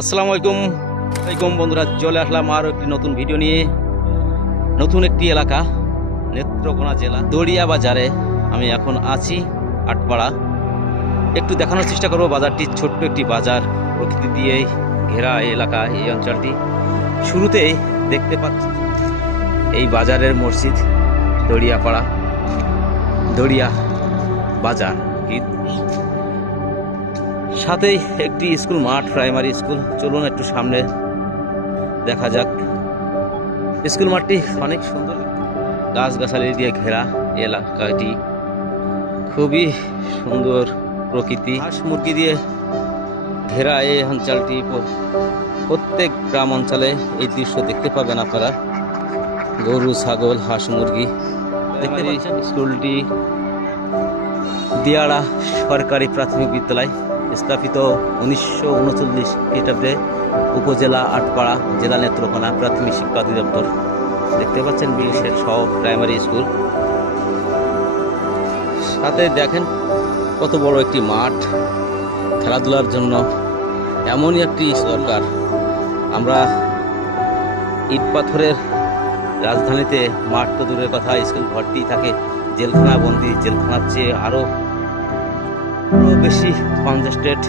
আসসালামু আলাইকুম বন্ধুরা, চলে আসলাম আরও একটি নতুন ভিডিও নিয়ে। নতুন একটি এলাকা, নেত্রকোনা জেলা দড়িয়া বাজারে আমি এখন আছি। আটপাড়া একটু দেখানোর চেষ্টা করব বাজারটি। ছোট্ট একটি বাজার, প্রকৃতি দিয়ে ঘেরা এই এলাকা, এই অঞ্চলটি। শুরুতেই দেখতে পাচ্ছি এই বাজারের মসজিদ, দড়িয়াপাড়া, দড়িয়া বাজার। সাথেই একটি স্কুল মাঠ, প্রাইমারি স্কুল। চলুন একটু সামনে দেখা যাক। স্কুল মাঠটি অনেক সুন্দর, গাছগাছালি দিয়ে ঘেরা এলাকাটি, খুবই সুন্দর প্রকৃতি। হাঁস মুরগি দিয়ে ঘেরা এই অঞ্চলটি। প্রত্যেক গ্রাম অঞ্চলে এই দৃশ্য দেখতে পাবেন আপনারা। গরু, ছাগল, হাঁস, মুরগি দেখতে পাচ্ছেন। স্কুলটি দিয়াড়া সরকারি প্রাথমিক বিদ্যালয়, স্থাপিত 1939 খ্রিস্টাব্দে। উপজেলা আটপাড়া, জেলা নেত্রকোনা, প্রাথমিক শিক্ষা অধিদপ্তর। দেখতে পাচ্ছেন বিশেষ সহ প্রাইমারি স্কুল। সাথে দেখেন কত বড় একটি মাঠ, খেলাধুলার জন্য এমনই একটি দরকার। আমরা ইট পাথরের রাজধানীতে মাঠ তো দূরের কথা, স্কুল ভর্তি থাকে। জেলখানা বন্দি, জেলখানার চেয়ে আরও বেশি কনজেস্টেড।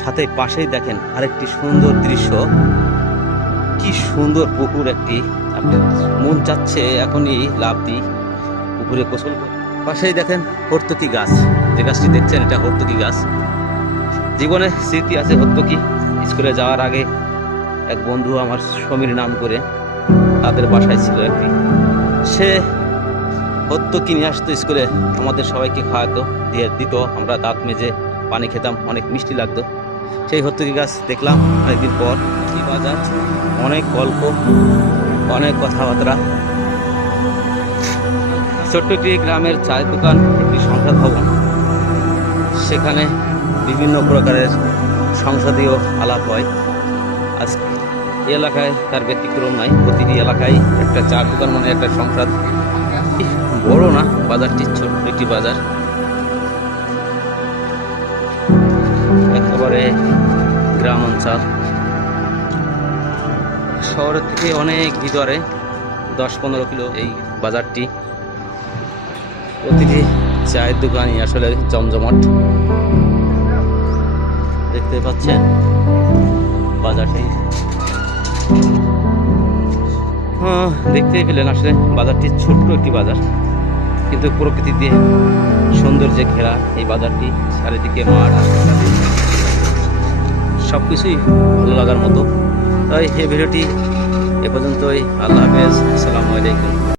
সাথে পাশেই দেখেন আরেকটি সুন্দর দৃশ্য, কি সুন্দর পুকুর একটি। আপনি মন চাচ্ছে এখনই লাফ দিই পুকুরে গোসল। পাশেই দেখেন হর্তকি গাছ, যে গাছটি দেখছেন এটা হর্তকি গাছ। জীবনে স্মৃতি আছে হর্তকি। স্কুলে যাওয়ার আগে এক বন্ধু আমার সমীর নাম করে, তাদের বাসায় ছিল একটি, সে হর্তকি নিয়ে আসতো স্কুলে, আমাদের সবাইকে খাওয়াতো, দিয়ে দিত। আমরা দাঁত মেজে পানি খেতাম, অনেক মিষ্টি লাগতো। সেই হর্তকি গাছ দেখলাম অনেকদিন পর। এই বাজার, অনেক গল্প, অনেক কথাবার্তা। ছোট্ট একটি গ্রামের চায়ের দোকান, একটি সংসদ ভবন, সেখানে বিভিন্ন প্রকারের সংসদীয় আলাপ হয়। আজ এলাকায় তার ব্যতিক্রম নাই, প্রতিটি এলাকায় একটা চার দোকান মানে একটা সংসদ। বড় না বাজারটি, ছোট্ট একটি বাজার, একেবারে গ্রাম অঞ্চল। শহরের থেকে অনেক ভিতরে, 10-15 কিলো এই বাজারটি। প্রতিটি চায়ের দোকানই আসলে জমজমাট। দেখতে পাচ্ছেন বাজারটি। দেখতেই পেলেন আসলে বাজারটি ছোট্ট একটি বাজার, কিন্তু প্রকৃতি দিয়ে সৌন্দর্যে ঘেরা এই বাজারটি। চারিদিকে মাঠ, সবকিছুই ভালো লাগার মতো। তাই এই ভিডিওটি এ পর্যন্তই। আল্লাহ হাফেজ, আসসালামু আলাইকুম।